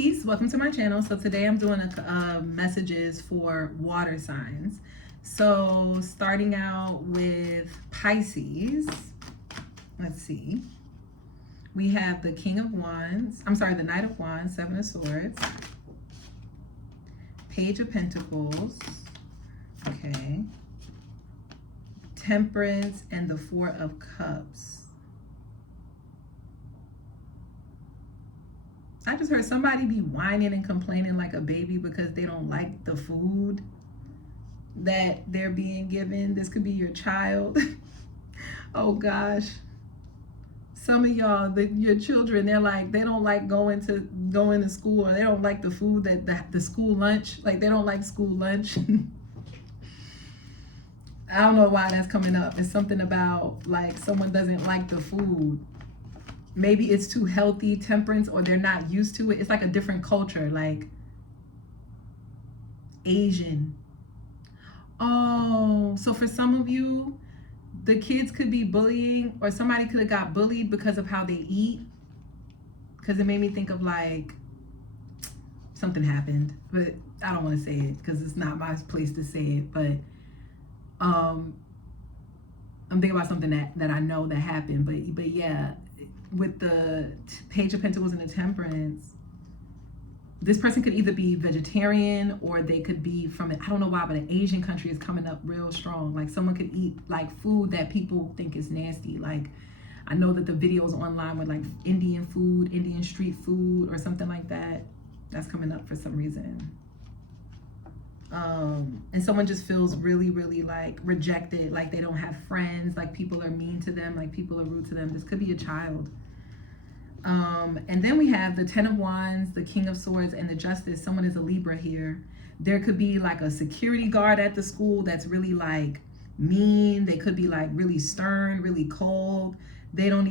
Peace, welcome to my channel. So today I'm doing messages for water signs. So starting out with Pisces, let's see. We have the King of Wands, the Knight of Wands, Seven of Swords, Page of Pentacles, okay, Temperance, and the Four of Cups. I just heard somebody be whining and complaining like a baby because they don't like the food that they're being given. This could be your child. Oh gosh. Some of y'all, your children, they don't like going to school, or they don't like the food that the school lunch, like they don't like school lunch. I don't know why that's coming up. It's something about like someone doesn't like the food. Maybe it's too healthy, temperance, or they're not used to it. It's like a different culture, like Asian. Oh, so for some of you, the kids could be bullying, or somebody could have got bullied because of how they eat. Because it made me think of like something happened, but I don't want to say it because it's not my place to say it. But I'm thinking about something that I know that happened. But yeah. With the Page of Pentacles and the Temperance, this person could either be vegetarian or they could be from, I don't know why, but an Asian country is coming up real strong. Like someone could eat like food that people think is nasty. Like I know that the videos online with like Indian food, Indian street food or something like that. That's coming up for some reason. And someone just feels really, really like rejected, like they don't have friends, like people are mean to them, like people are rude to them. This could be a child. And then we have the Ten of Wands, the King of Swords, and the Justice. Someone is a Libra here. There could be like a security guard at the school that's really like mean. They could be like really stern, really cold. They won't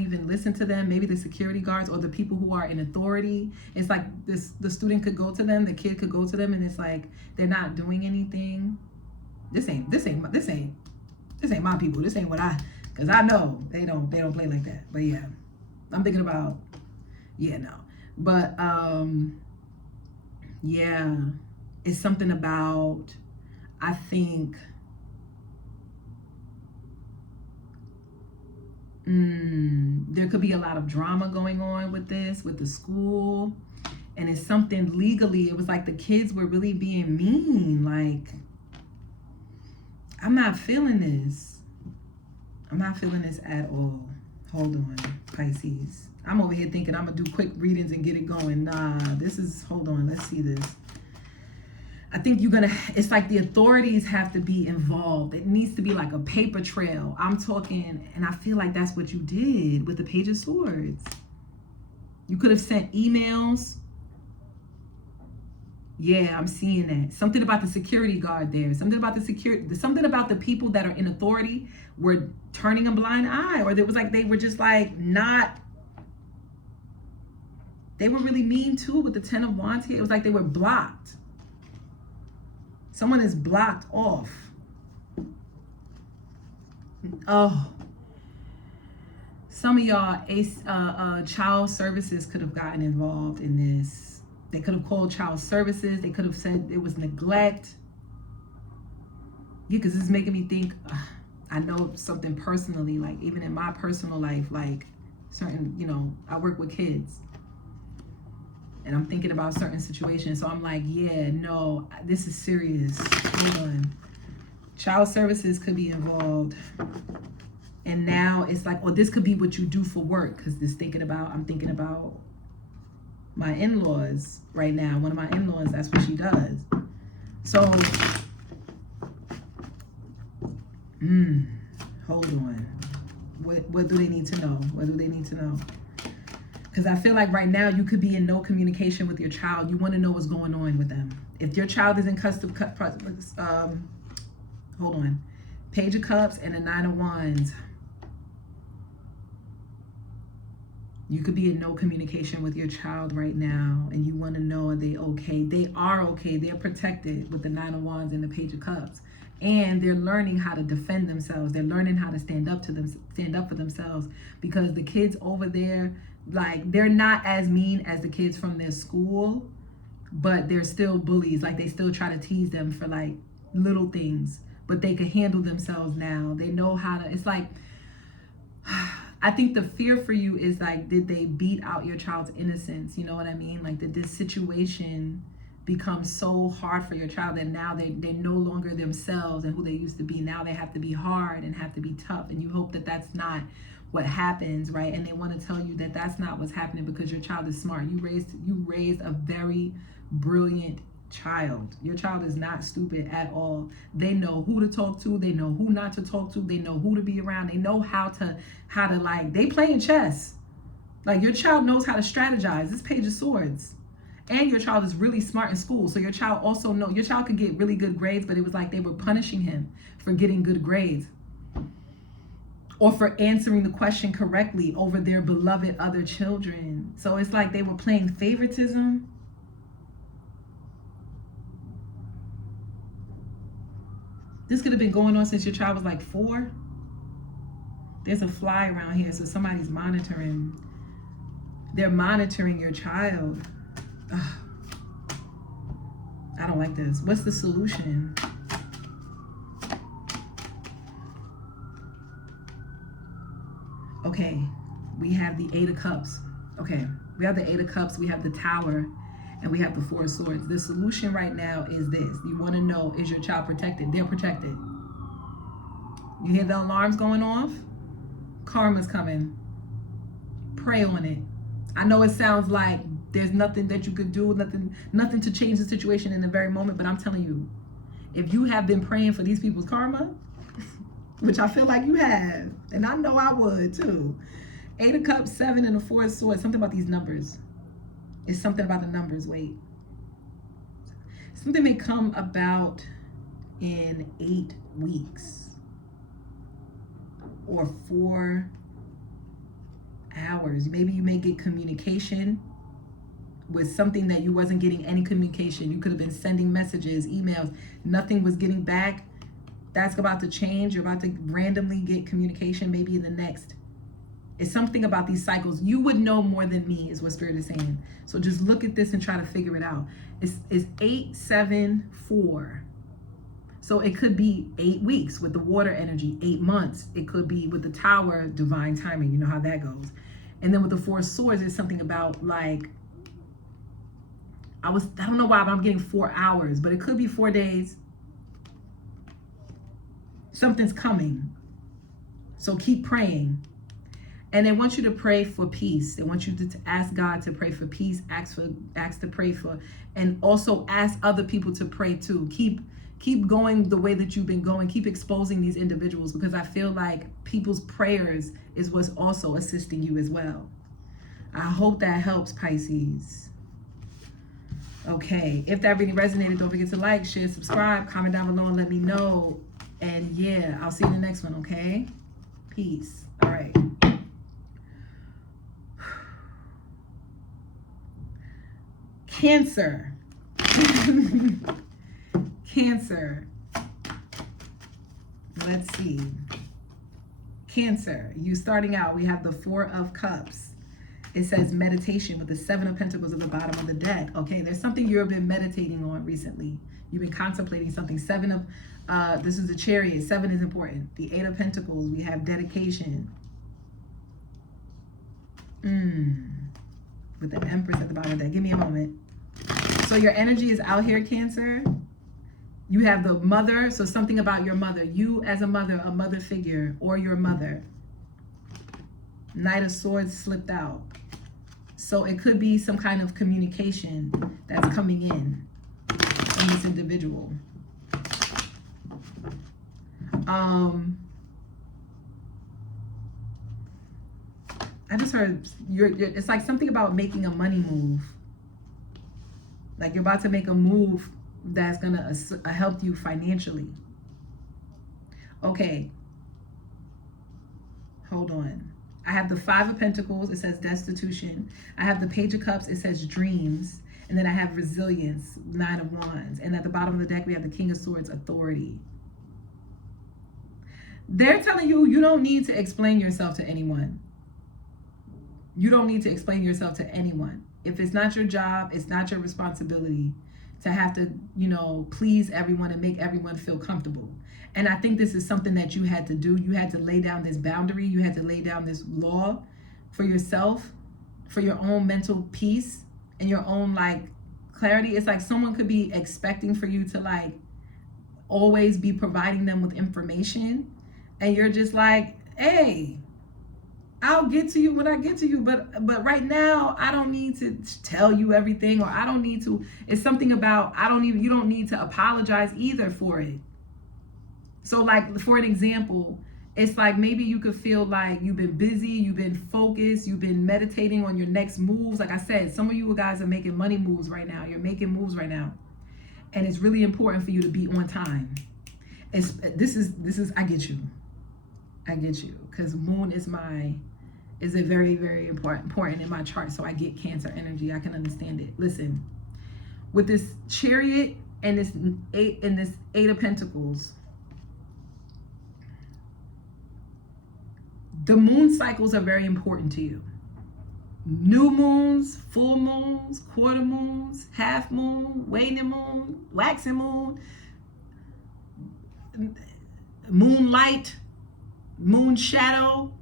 even listen to them. Maybe the security guards or the people who are in authority. It's like the student could go to them, the kid could go to them, and it's like they're not doing anything. This ain't my people. This ain't because I know they don't play like that. But yeah, I'm thinking about, yeah, no. But yeah, it's something about, I think, there could be a lot of drama going on with this, with the school. And it's something legally, it was like the kids were really being mean. Like, I'm not feeling this. I'm not feeling this at all. Hold on, Pisces. I'm over here thinking I'm gonna do quick readings and get it going. Nah, hold on, let's see this. I think it's like the authorities have to be involved. It needs to be like a paper trail. I'm talking, and I feel like that's what you did with the Page of Swords. You could have sent emails. Yeah, I'm seeing that. Something about the security guard there. Something about the people that are in authority were turning a blind eye. Or it was like they were just like not, they were really mean too with the Ten of Wands here. It was like they were blocked. Someone is blocked off. Oh. Some of y'all, child services could have gotten involved in this. They could have called child services. They could have said it was neglect. Yeah, because this is making me think, I know something personally, like even in my personal life, like certain, I work with kids. And I'm thinking about certain situations. So I'm like, yeah, no, this is serious. Hold on. Child services could be involved. And now it's like, this could be what you do for work. Because I'm thinking about my in-laws right now. One of my in-laws, that's what she does. So, hold on. What do they need to know? What do they need to know? Because I feel like right now you could be in no communication with your child. You want to know what's going on with them. If your child is in custody, hold on. Page of Cups and the Nine of Wands. You could be in no communication with your child right now, and you want to know, are they okay? They are okay. They're protected with the Nine of Wands and the Page of Cups. And they're learning how to defend themselves. They're learning how to stand up for themselves, because the kids over there, Like, they're not as mean as the kids from their school, but they're still bullies. Like, they still try to tease them for like little things, but they can handle themselves now. They know how to, it's like, I think the fear for you is like, did they beat out your child's innocence? You know what I mean? Like, did this situation become so hard for your child that now they're no longer themselves and who they used to be? Now they have to be hard and have to be tough. And you hope that that's not what happens, right? And they want to tell you that that's not what's happening because your child is smart. You raised a very brilliant child. Your child is not stupid at all. They know who to talk to, they know who not to talk to, they know who to be around, they know how to like, they playing chess. Like, your child knows how to strategize. This Page of Swords. And your child is really smart in school. So your child also your child could get really good grades, but it was like they were punishing him for getting good grades or for answering the question correctly over their beloved other children. So it's like they were playing favoritism. This could have been going on since your child was like 4. There's a fly around here, so somebody's monitoring. They're monitoring your child. Ugh. I don't like this. What's the solution? Okay, we have the 8 of Cups. Okay, we have the 8 of Cups, we have the Tower, and we have the 4 of Swords. The solution right now is this. You want to know, is your child protected? They're protected. You hear the alarms going off? Karma's coming. Pray on it. I know it sounds like there's nothing that you could do, nothing to change the situation in the very moment, but I'm telling you, if you have been praying for these people's karma, which I feel like you have, and I know I would too. 8 of Cups, 7, and the 4 of Swords. Something about these numbers. It's something about the numbers. Wait. Something may come about in 8 weeks or 4 hours. Maybe you may get communication with something that you wasn't getting any communication. You could have been sending messages, emails. Nothing was getting back. That's about to change. You're about to randomly get communication maybe in the next. It's something about these cycles. You would know more than me is what Spirit is saying. So just look at this and try to figure it out. It's 8, 7, 4. So it could be 8 weeks with the water energy, 8 months. It could be with the Tower, divine timing. You know how that goes. And then with the 4 of Swords, it's something about like, I don't know why, but I'm getting 4 hours, but it could be 4 days. Something's coming. So keep praying. And they want you to pray for peace. They want you to ask God to pray for peace, ask to pray for, and also ask other people to pray too. Keep going the way that you've been going. Keep exposing these individuals, because I feel like people's prayers is what's also assisting you as well. I hope that helps, Pisces. Okay, if that really resonated, don't forget to like, share, subscribe, comment down below and let me know. And yeah, I'll see you in the next one, okay? Peace. All right. Cancer. Cancer. Let's see. Cancer. You starting out, we have the 4 of Cups. It says meditation with the 7 of Pentacles at the bottom of the deck. Okay, there's something you've been meditating on recently. You've been contemplating something. 7 of, this is the Chariot. 7 is important. The 8 of Pentacles, we have dedication. With the Empress at the bottom of that. Give me a moment. So your energy is out here, Cancer. You have the mother, so something about your mother. You as a mother figure, or your mother. Knight of Swords slipped out. So it could be some kind of communication that's coming in from this individual. I just heard it's like something about making a money move. Like you're about to make a move that's gonna help you financially. Okay. Hold on. I have the 5 of Pentacles. It says destitution. I have the Page of Cups. It says dreams. And then I have resilience, 9 of Wands. And at the bottom of the deck, we have the King of Swords, authority. They're telling you, you don't need to explain yourself to anyone. You don't need to explain yourself to anyone. If it's not your job, it's not your responsibility to have to, please everyone and make everyone feel comfortable. And I think this is something that you had to do. You had to lay down this boundary. You had to lay down this law for yourself, for your own mental peace and your own clarity. It's like someone could be expecting for you to always be providing them with information, and you're just like, hey, I'll get to you when I get to you, but right now I don't need to tell you everything, or I don't need to. It's something about you don't need to apologize either for it. So for an example, it's like maybe you could feel like you've been busy, you've been focused, you've been meditating on your next moves. Like I said, some of you guys are making money moves right now. You're making moves right now. And it's really important for you to be on time. This is I get you. Because moon is a very, very important in my chart. So I get Cancer energy. I can understand it. Listen, with this Chariot and this Eight of Pentacles, the moon cycles are very important to you. New moons, full moons, quarter moons, half moon, waning moon, waxing moon, moonlight, moon shadow,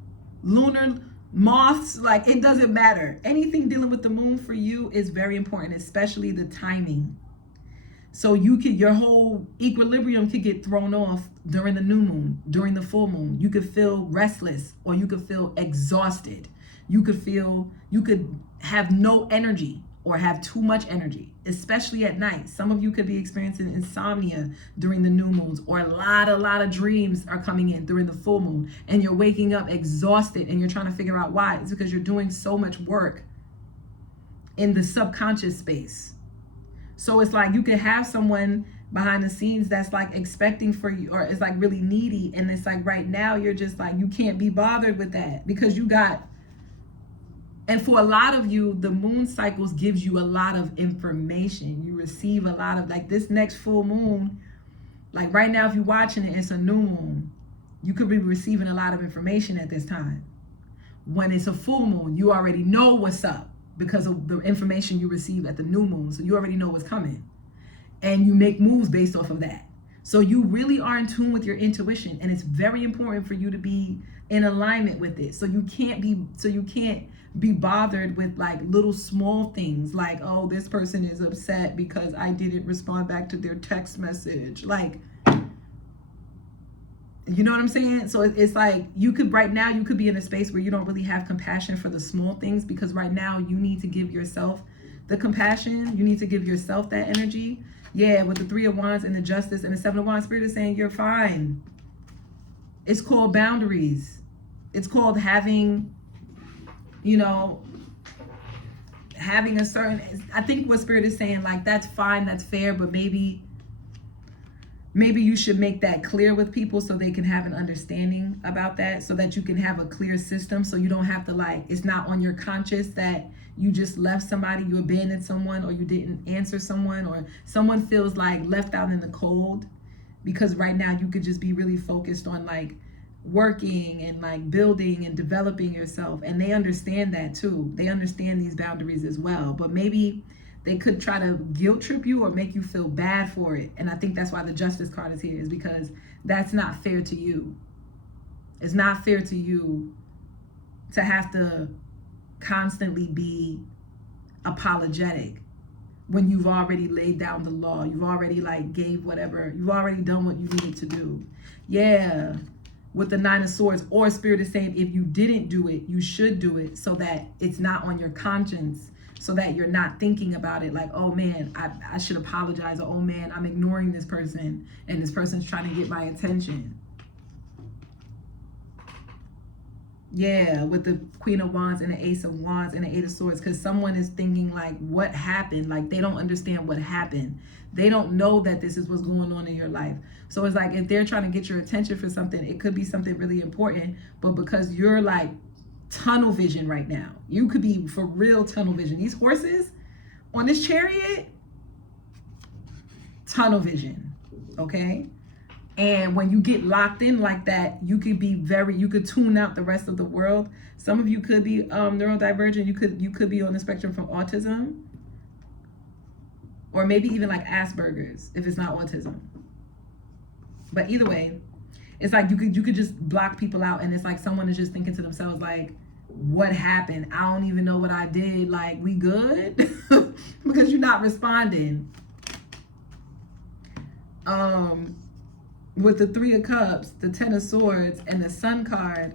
lunar moths, it doesn't matter. Anything dealing with the moon for you is very important, especially the timing. So your whole equilibrium could get thrown off during the new moon, during the full moon. You could feel restless, or you could feel exhausted. You could have no energy or have too much energy, especially at night. Some of you could be experiencing insomnia during the new moons, or a lot of dreams are coming in during the full moon, and you're waking up exhausted and you're trying to figure out why. It's because you're doing so much work in the subconscious space. So it's like you could have someone behind the scenes that's expecting for you, or is really needy, and it's right now you're just you can't be bothered with that because you got. And for a lot of you, the moon cycles gives you a lot of information. You receive a lot of this next full moon. Right now, if you're watching it, it's a new moon. You could be receiving a lot of information at this time. When it's a full moon, you already know what's up because of the information you receive at the new moon. So you already know what's coming. And you make moves based off of that. So you really are in tune with your intuition. And it's very important for you to be in alignment with it. So you can't be bothered with little small things oh, this person is upset because I didn't respond back to their text message. You know what I'm saying? So it's right now you could be in a space where you don't really have compassion for the small things, because right now you need to give yourself the compassion. You need to give yourself that energy. Yeah, with the Three of Wands and the Justice and the Seven of Wands, Spirit is saying you're fine. It's called boundaries. It's called having a certain, I think what Spirit is saying, that's fine, that's fair, but maybe you should make that clear with people so they can have an understanding about that, so that you can have a clear system, so you don't have to it's not on your conscience that you just left somebody, you abandoned someone, or you didn't answer someone, or someone feels left out in the cold, because right now you could just be really focused on working and building and developing yourself, and they understand that too. They understand these boundaries as well, but maybe they could try to guilt trip you or make you feel bad for it. And I think that's why the Justice card is here, is because that's not fair to you. It's not fair to you to have to constantly be apologetic when you've already laid down the law. You've already gave whatever, you've already done what you needed to do. Yeah. With the Nine of Swords, or Spirit is saying if you didn't do it, you should do it, so that it's not on your conscience, so that you're not thinking about it oh man, I should apologize, or oh man, I'm ignoring this person and this person's trying to get my attention. Yeah, with the Queen of Wands and the Ace of Wands and the Eight of Swords, because someone is thinking what happened? They don't understand what happened. They don't know that this is what's going on in your life. So it's if they're trying to get your attention for something, it could be something really important, but because you're tunnel vision right now, you could be for real tunnel vision. These horses on this Chariot, tunnel vision, okay? And when you get locked in like that, you could tune out the rest of the world. Some of you could be neurodivergent. You could be on the spectrum from autism, or maybe even like Asperger's if it's not autism. But either way, it's like you could just block people out, and it's like someone is just thinking to themselves like, what happened? I don't even know what I did. Like, we good? Because you're not responding. With the 3 of Cups, the 10 of Swords, and the Sun card,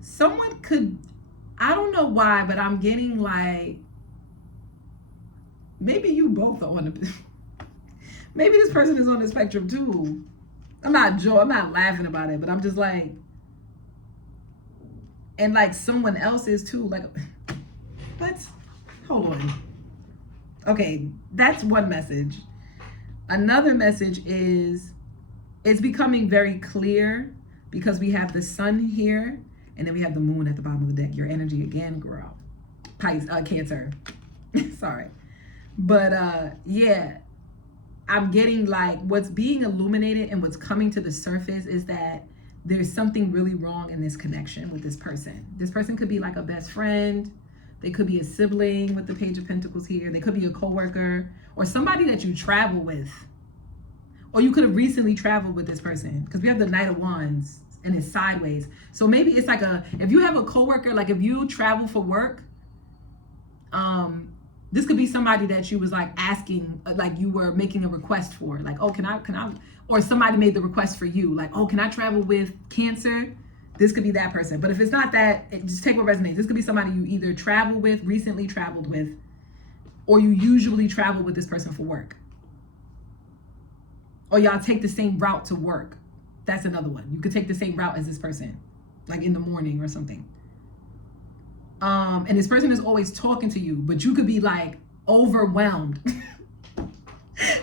someone could, I don't know why, but I'm getting like, maybe you both are on the, maybe this person is on the spectrum too. I'm not laughing about it, but I'm just like, and like someone else is too, like, what? Hold on. Okay, that's one message. Another message is, it's becoming very clear because we have the sun here and then we have the moon at the bottom of the deck. Your energy again, girl. Pisces, Cancer. Sorry. But yeah, I'm getting like what's being illuminated and what's coming to the surface is that there's something really wrong in this connection with this person. This person could be like a best friend. They could be a sibling with the Page of Pentacles here. They could be a coworker or somebody that you travel with. Or you could have recently traveled with this person because we have the Knight of Wands and it's sideways. So maybe it's like if you have a coworker, like if you travel for work, this could be somebody that you was like asking, like you were making a request for, like, oh, can I, or somebody made the request for you, like, oh, can I travel with Cancer? This could be that person. But if it's not that, just take what resonates. This could be somebody you either travel with, recently traveled with, or you usually travel with this person for work. Or y'all take the same route to work. That's another one. You could take the same route as this person, like in the morning or something. And this person is always talking to you, but you could be like overwhelmed.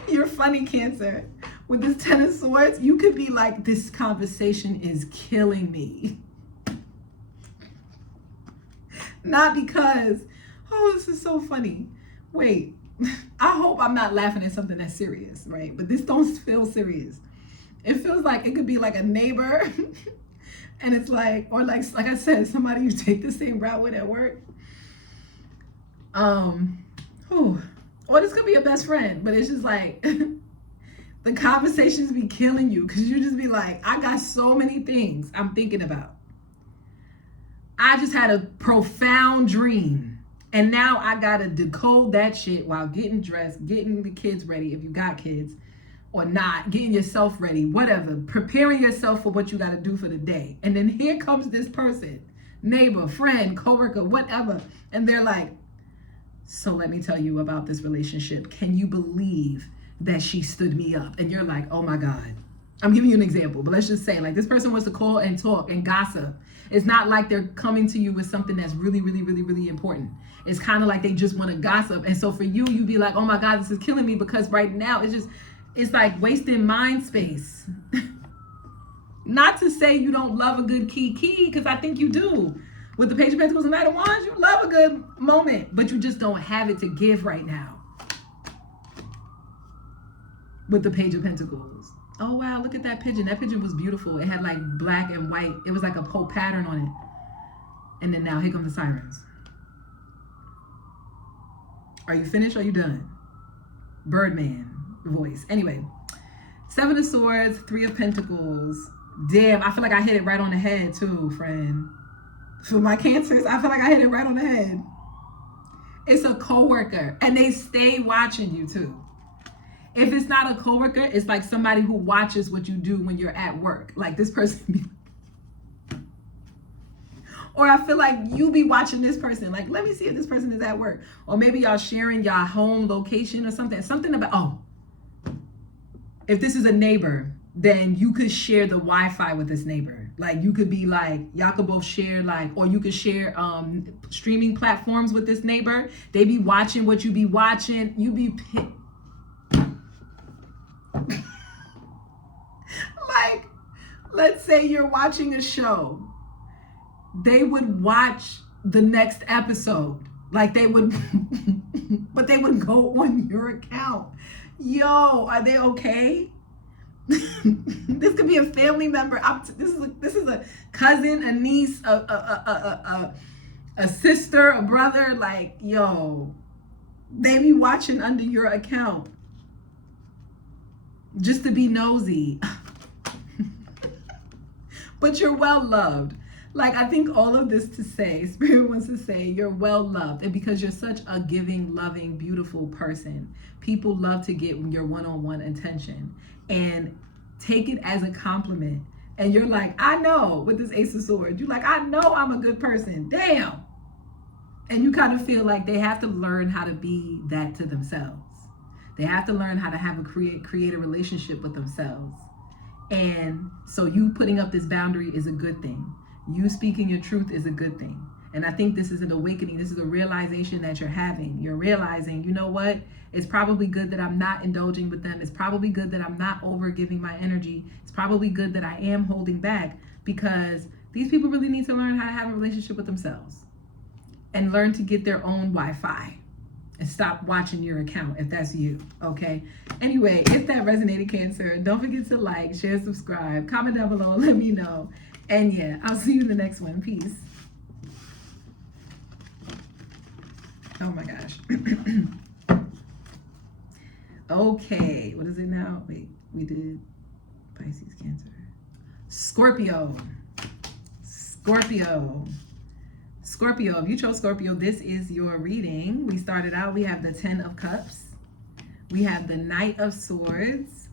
You're funny, Cancer. With this 10 of Swords, you could be like, this conversation is killing me. Not because, oh, this is so funny. Wait, I hope I'm not laughing at something that's serious, right? But this don't feel serious. It feels like it could be like a neighbor. And it's like, or like I said, somebody you take the same route with at work. Or this could be a best friend, but it's just like, the conversations be killing you because you just be like, I got so many things I'm thinking about. I just had a profound dream and now I gotta decode that shit while getting dressed, getting the kids ready if you got kids or not, getting yourself ready, whatever, preparing yourself for what you gotta do for the day. And then here comes this person, neighbor, friend, coworker, whatever. And they're like, so let me tell you about this relationship. Can you believe that she stood me up? And you're like, oh my God. I'm giving you an example, but let's just say like this person wants to call and talk and gossip. It's not like they're coming to you with something that's really, really, really, really important. It's kind of like they just want to gossip. And so for you, you'd be like, oh my God, this is killing me because right now it's like wasting mind space. Not to say you don't love a good kiki, because I think you do. With the Page of Pentacles and Knight of Wands, you love a good moment, but you just don't have it to give right now. With the Page of Pentacles. Oh wow, look at that pigeon. That pigeon was beautiful. It had like black and white. It was like a whole pattern on it. And then now here come the sirens. Are you finished? Are you done? Birdman voice. Anyway, 7 of Swords, 3 of Pentacles. Damn, I feel like I hit it right on the head too, friend. For my Cancers, I feel like I hit it right on the head. It's a coworker and they stay watching you too. If it's not a coworker, it's like somebody who watches what you do when you're at work. Like this person. Or I feel like you be watching this person. Like, let me see if this person is at work. Or maybe y'all sharing y'all home location or something. Something about, oh, if this is a neighbor, then you could share the Wi-Fi with this neighbor. Like you could be like, y'all could both share like, or you could share streaming platforms with this neighbor. They be watching what you be watching. You be like, let's say you're watching a show. They would watch the next episode. Like they would, but they would go on your account. Yo, are they okay? This could be a family member. This is a cousin, a niece, a sister, a brother. Like, yo, they be watching under your account just to be nosy. But you're well loved. Like, I think all of this to say, Spirit wants to say you're well loved. And because you're such a giving, loving, beautiful person, people love to get your one-on-one attention and take it as a compliment. And you're like, I know, with this Ace of Swords, you're like, I know I'm a good person. Damn. And you kind of feel like they have to learn how to be that to themselves. They have to learn how to have create a relationship with themselves. And so you putting up this boundary is a good thing. You speaking your truth is a good thing. And I think this is an awakening. This is a realization that you're having. You're realizing, you know what? It's probably good that I'm not indulging with them. It's probably good that I'm not over giving my energy. It's probably good that I am holding back, because these people really need to learn how to have a relationship with themselves and learn to get their own Wi-Fi. And stop watching your account if that's you, okay? Anyway, if that resonated, Cancer, don't forget to like, share, subscribe, comment down below, let me know. And yeah, I'll see you in the next one. Peace. Oh my gosh. Okay, what is it now? Wait, we did Pisces, Cancer. Scorpio. Scorpio, if you chose Scorpio, this is your reading. We started out, we have the 10 of Cups, we have the Knight of Swords,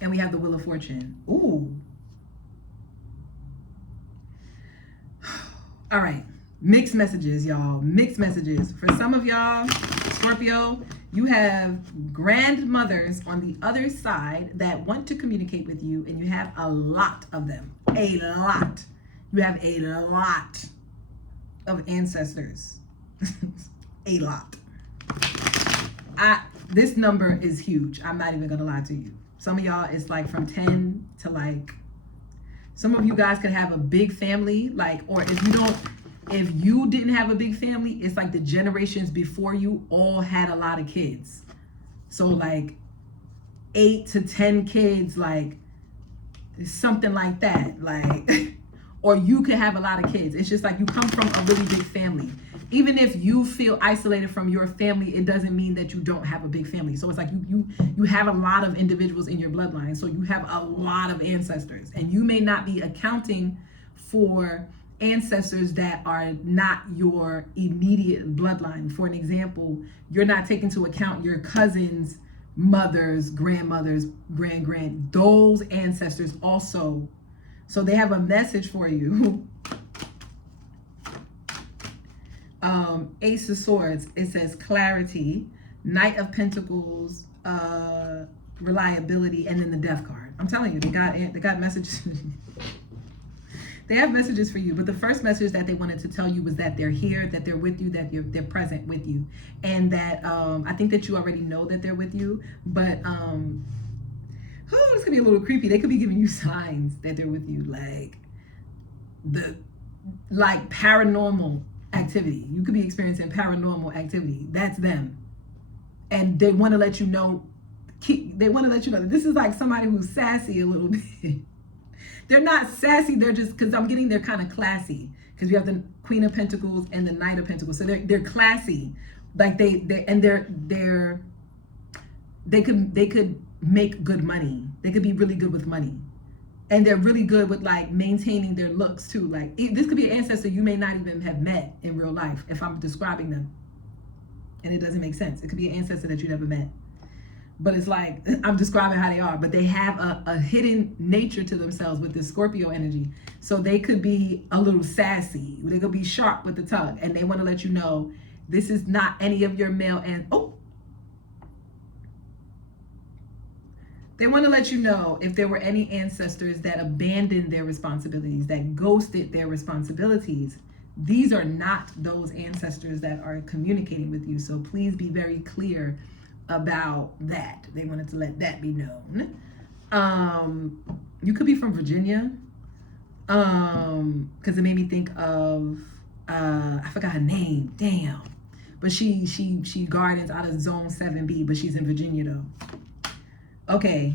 and we have the Wheel of Fortune. Ooh. All right, mixed messages, y'all, mixed messages. For some of y'all, Scorpio, you have grandmothers on the other side that want to communicate with you, and you have a lot of them, a lot. You have a lot of ancestors. A lot. This number is huge. I'm not even gonna lie to you. Some of y'all, it's like from 10 to like, some of you guys could have a big family, like, or if you didn't have a big family, it's like the generations before you all had a lot of kids. So like 8 to 10 kids, like something like that, like, or you could have a lot of kids. It's just like you come from a really big family. Even if you feel isolated from your family, it doesn't mean that you don't have a big family. So it's like you have a lot of individuals in your bloodline. So you have a lot of ancestors, and you may not be accounting for ancestors that are not your immediate bloodline. For an example, you're not taking into account your cousins, mothers, grandmothers, grand, those ancestors also. So they have a message for you. Ace of Swords, it says clarity, Knight of Pentacles, reliability, and then the Death card. I'm telling you, they got messages. They have messages for you, but the first message that they wanted to tell you was that they're here, that they're with you, that they're present with you, and that I think that you already know that they're with you, but it's gonna be a little creepy. They could be giving you signs that they're with you, like paranormal activity. You could be experiencing paranormal activity. That's them, and they want to let you know. They want to let you know that this is like somebody who's sassy a little bit. They're not sassy. They're just, because I'm getting, they're kind of classy, because you have the Queen of Pentacles and the Knight of Pentacles. So they're classy, like they could make good money. They could be really good with money, and they're really good with like maintaining their looks too. Like this could be an ancestor you may not even have met in real life if I'm describing them, and it doesn't make sense. It could be an ancestor that you never met, but it's like I'm describing how they are, but they have a hidden nature to themselves with this Scorpio energy. So they could be a little sassy. They could be sharp with the tongue, and they want to let you know this is not any of your male and they want to let you know if there were any ancestors that abandoned their responsibilities, that ghosted their responsibilities. These are not those ancestors that are communicating with you. So please be very clear about that. They wanted to let that be known. You could be from Virginia, because it made me think of I forgot her name, damn, But she gardens out of zone 7B, but she's in Virginia though. Okay.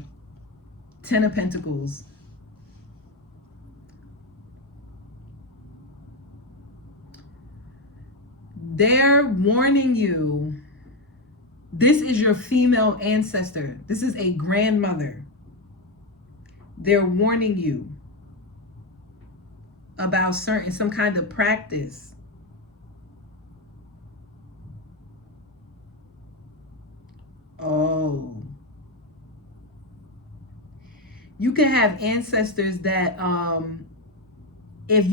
10 of Pentacles. They're warning you. This is your female ancestor. This is a grandmother. They're warning you about some kind of practice. Oh. You can have ancestors that if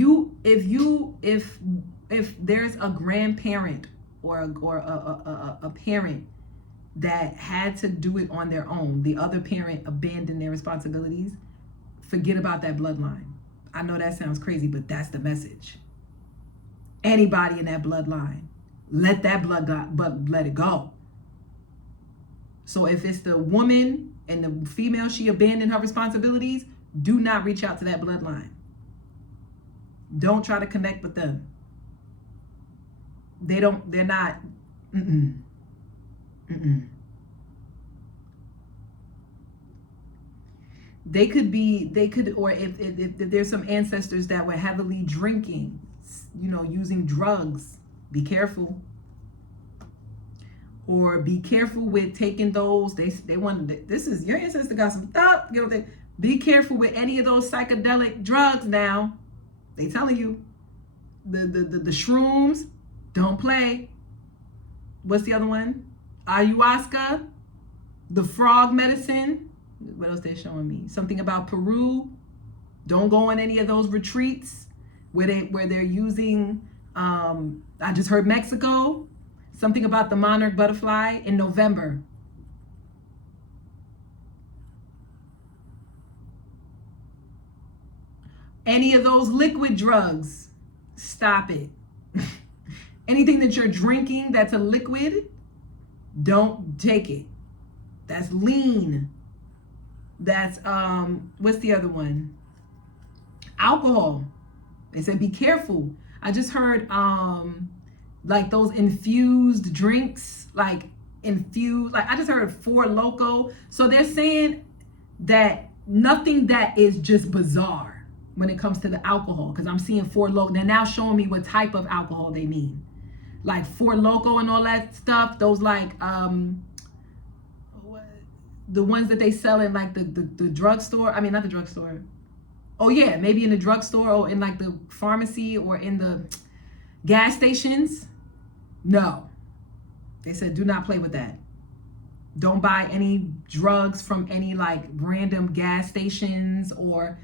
there's a grandparent or a parent that had to do it on their own, the other parent abandoned their responsibilities, forget about that bloodline. I know that sounds crazy, but that's the message. Anybody in that bloodline, let it go. So if it's the woman and the female, she abandoned her responsibilities, do not reach out to that bloodline. Don't try to connect with them. They're not, They could, or if there's some ancestors that were heavily drinking, using drugs, be careful. Or be careful with taking those. They wanted, this is your ancestor got some stuff. Be careful with any of those psychedelic drugs now. They telling you. The shrooms, don't play. What's the other one? Ayahuasca, the frog medicine. What else they showing me? Something about Peru. Don't go on any of those retreats where they're using, I just heard Mexico. Something about the monarch butterfly in November. Any of those liquid drugs, stop it. Anything that you're drinking that's a liquid, don't take it. That's lean. That's, what's the other one? Alcohol. They said be careful. I just heard, like those infused drinks, I just heard Four Loko. So they're saying that nothing that is just bizarre when it comes to the alcohol, because I'm seeing Four Loko. They're now showing me what type of alcohol they mean. Like Four Loko and all that stuff, those the ones that they sell in like the drugstore. I mean, not the drugstore. Oh yeah, maybe in the drugstore or in like the pharmacy or in the gas stations. No. They said do not play with that. Don't buy any drugs from any like random gas stations, or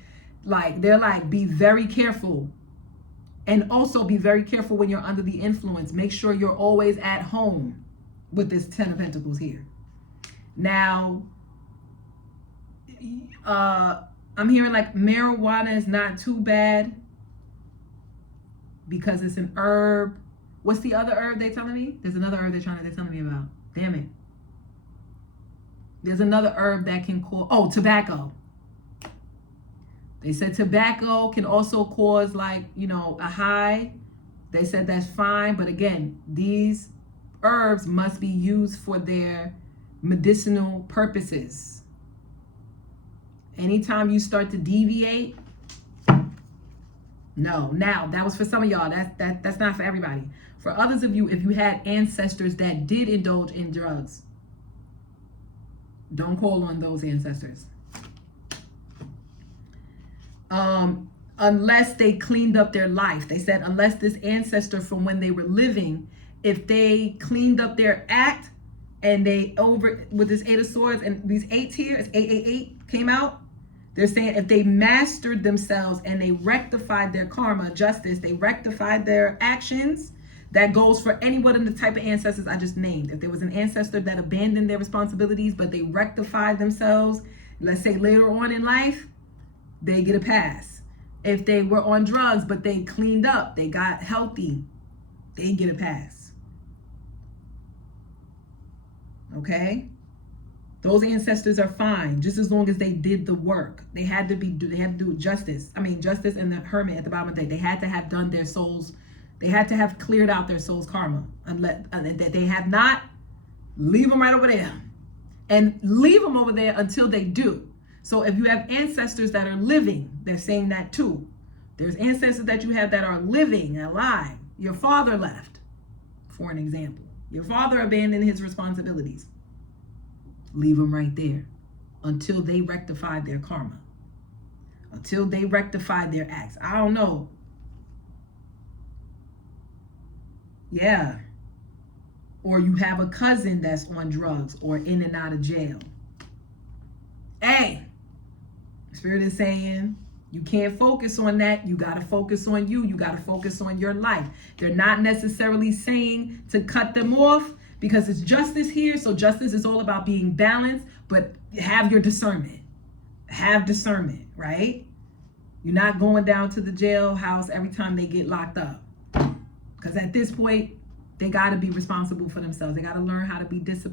they're like, be very careful. And also be very careful when you're under the influence. Make sure you're always at home with this 10 of Pentacles here. Now, I'm hearing like marijuana is not too bad because it's an herb. What's the other herb they telling me? There's another herb they're telling me about. Damn it. There's another herb that can cause, tobacco. They said tobacco can also cause a high. They said that's fine. But again, these herbs must be used for their medicinal purposes. Anytime you start to deviate, no. Now, that was for some of y'all. That's not for everybody. For others of you, if you had ancestors that did indulge in drugs, don't call on those ancestors. Unless they cleaned up their life. They said unless this ancestor from when they were living, if they cleaned up their act and they with this 8 of Swords and these 8s here, it's 888 came out. They're saying if they mastered themselves and they rectified their karma, justice, they rectified their actions. That goes for anyone in the type of ancestors I just named. If there was an ancestor that abandoned their responsibilities, but they rectified themselves, let's say later on in life, they get a pass. If they were on drugs, but they cleaned up, they got healthy, they get a pass. Okay? Those ancestors are fine, just as long as they did the work. They had to do justice. Justice and the Hermit at the bottom of the day. They had to have done their souls. They had to have cleared out their soul's karma. Unless that they have not, leave them right over there. And leave them over there until they do. So if you have ancestors that are living, they're saying that too. There's ancestors that you have that are living, alive. Your father left, for an example. Your father abandoned his responsibilities. Leave them right there until they rectified their karma. Until they rectified their acts. I don't know. Yeah. Or you have a cousin that's on drugs or in and out of jail. Hey, Spirit is saying, you can't focus on that. You got to focus on you. You got to focus on your life. They're not necessarily saying to cut them off because it's justice here. So justice is all about being balanced, but have your discernment. Have discernment, right? You're not going down to the jailhouse every time they get locked up. Because at this point, they got to be responsible for themselves. They got to learn how to be disciplined.